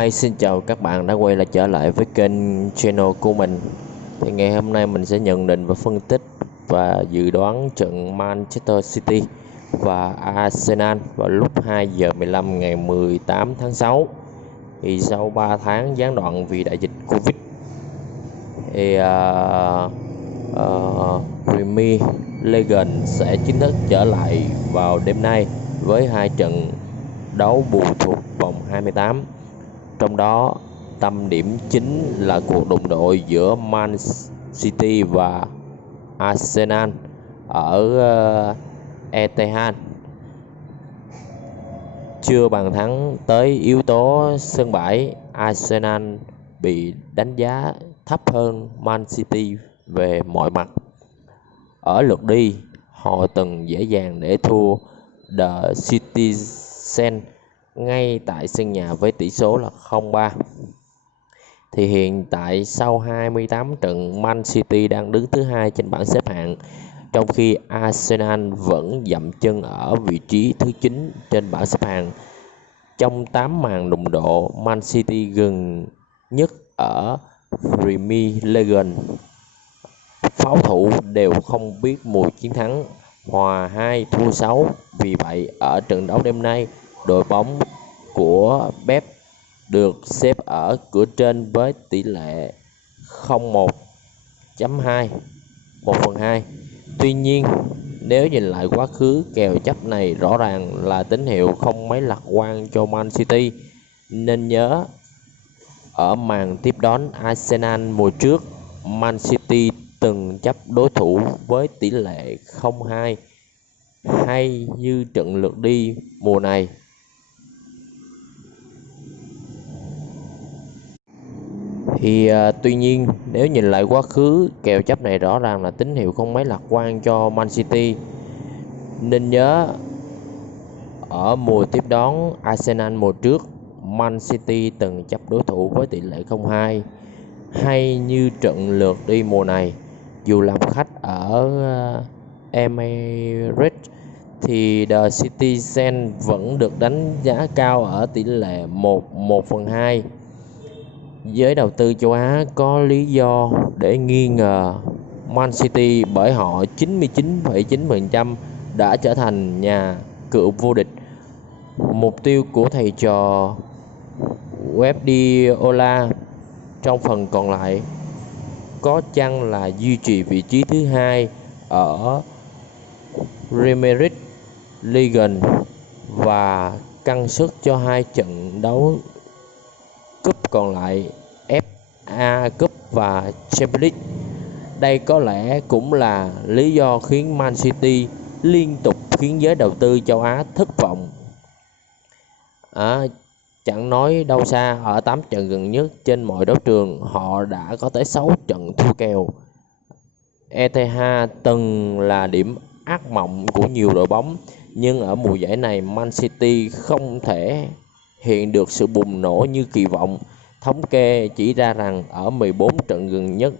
Hi, xin chào các bạn đã quay lại trở lại với kênh channel của mình. Thì ngày hôm nay mình sẽ nhận định và phân tích và dự đoán trận Manchester City và Arsenal vào lúc 2 giờ 15 ngày 18 tháng 6. Thì sau 3 tháng gián đoạn vì đại dịch Covid thì Premier League sẽ chính thức trở lại vào đêm nay với hai trận đấu bù thuộc vòng 28. Trong đó tâm điểm chính là cuộc đụng độ giữa Man City và Arsenal ở Etihad. Chưa bàn thắng tới yếu tố sân bãi, Arsenal bị đánh giá thấp hơn Man City về mọi mặt. Ở lượt đi, họ từng dễ dàng để thua The Citizen ngay tại sân nhà với tỷ số là 0-3. Thì hiện tại sau 28 trận, Man City đang đứng thứ hai trên bảng xếp hạng, trong khi Arsenal vẫn dậm chân ở vị trí thứ 9 trên bảng xếp hạng. Trong 8 màn đụng độ, Man City gần nhất ở Premier League, pháo thủ đều không biết mùi chiến thắng, hòa 2 thua 6. Vì vậy ở trận đấu đêm nay, đội bóng của Pep được xếp ở cửa trên với tỷ lệ 0,1.2, 1/2. Tuy nhiên, nếu nhìn lại quá khứ, kèo chấp này rõ ràng là tín hiệu không mấy lạc quan cho Man City. Nên nhớ, ở màn tiếp đón Arsenal mùa trước, Man City từng chấp đối thủ với tỷ lệ 0-2, hay như trận lượt đi mùa này. Tuy nhiên, nếu nhìn lại quá khứ, kèo chấp này rõ ràng là tín hiệu không mấy lạc quan cho Man City. Nên nhớ, ở mùa tiếp đón Arsenal mùa trước, Man City từng chấp đối thủ với tỷ lệ 0-2, hay như trận lượt đi mùa này. Dù làm khách ở Emirates thì The Citizen vẫn được đánh giá cao ở tỷ lệ 1/2. Giới đầu tư châu Á có lý do để nghi ngờ Man City bởi họ 99,9% đã trở thành nhà cựu vô địch. Mục tiêu của thầy trò Guardiola trong phần còn lại có chăng là duy trì vị trí thứ hai ở Premier League và căng sức cho hai trận đấu cúp còn lại, FA Cup và Champions League. Đây có lẽ cũng là lý do khiến Man City liên tục khiến giới đầu tư châu Á thất vọng. Chẳng nói đâu xa, ở 8 trận gần nhất trên mọi đấu trường, họ đã có tới 6 trận thua kèo. Etihad từng là điểm ác mộng của nhiều đội bóng, nhưng ở mùa giải này Man City không thể hiện được sự bùng nổ như kỳ vọng. Thống kê chỉ ra rằng ở 14 trận gần nhất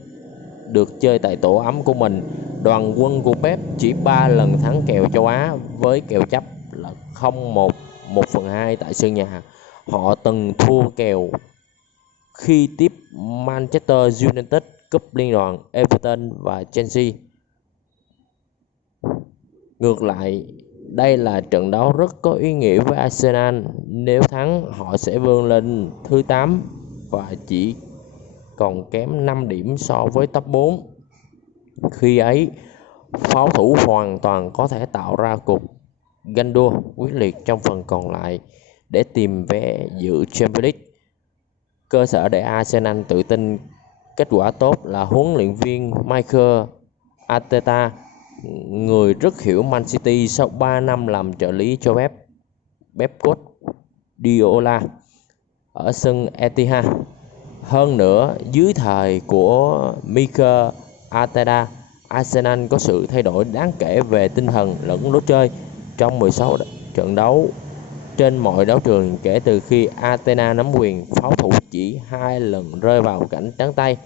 được chơi tại tổ ấm của mình, đoàn quân của Pep chỉ 3 lần thắng kèo châu Á với kèo chấp là 0-1, 1/2 tại sân nhà. Họ từng thua kèo khi tiếp Manchester United, Cúp Liên đoàn, Everton và Chelsea. Ngược lại, đây là trận đấu rất có ý nghĩa với Arsenal. Nếu thắng, họ sẽ vươn lên thứ 8 và chỉ còn kém 5 điểm so với top 4. Khi ấy, pháo thủ hoàn toàn có thể tạo ra cuộc ganh đua quyết liệt trong phần còn lại để tìm vé dự Champions League. Cơ sở để Arsenal tự tin kết quả tốt là huấn luyện viên Mikel Arteta, người rất hiểu Man City sau 3 năm làm trợ lý cho Pep Guardiola ở sân Etihad. Hơn nữa, dưới thời của Mikel Arteta, Arsenal có sự thay đổi đáng kể về tinh thần lẫn lối chơi. Trong 16 trận đấu trên mọi đấu trường kể từ khi Arteta nắm quyền, pháo thủ chỉ 2 lần rơi vào cảnh trắng tay.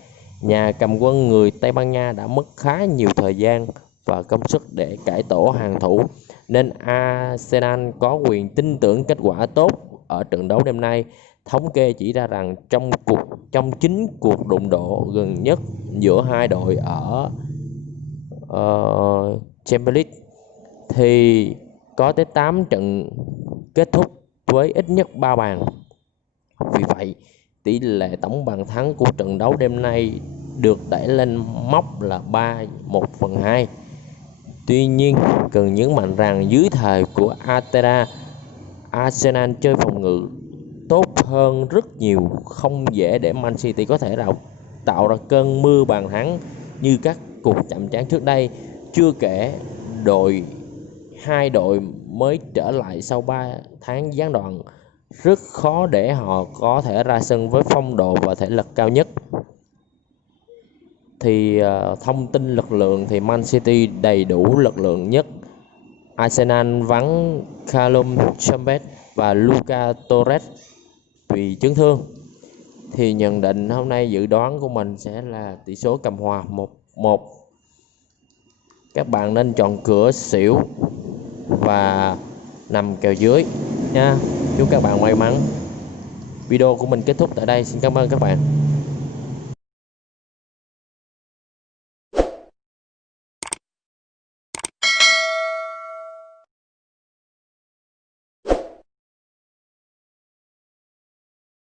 Nhà cầm quân người Tây Ban Nha đã mất khá nhiều thời gian và công sức để cải tổ hàng thủ, nên Arsenal có quyền tin tưởng kết quả tốt ở trận đấu đêm nay. Thống kê chỉ ra rằng trong 9 cuộc đụng độ gần nhất giữa hai đội ở Champions League thì có tới 8 trận kết thúc với ít nhất 3 bàn. Vì vậy, tỷ lệ tổng bàn thắng của trận đấu đêm nay được đẩy lên mốc là 1/2. Tuy nhiên, cần nhấn mạnh rằng dưới thời của Arteta, Arsenal chơi phòng ngự tốt hơn rất nhiều, không dễ để Man City có thể tạo ra cơn mưa bàn thắng như các cuộc chạm trán trước đây. Chưa kể hai đội mới trở lại sau 3 tháng gián đoạn, rất khó để họ có thể ra sân với phong độ và thể lực cao nhất. Thì thông tin lực lượng thì Man City đầy đủ lực lượng nhất. Arsenal vắng Callum Chambers và Luka Torres vì chấn thương. Thì nhận định hôm nay dự đoán của mình sẽ là tỷ số cầm hòa 1-1. Các bạn nên chọn cửa xỉu và nằm kèo dưới nha. Chúc các bạn may mắn. Video của mình kết thúc tại đây. Xin cảm ơn các bạn.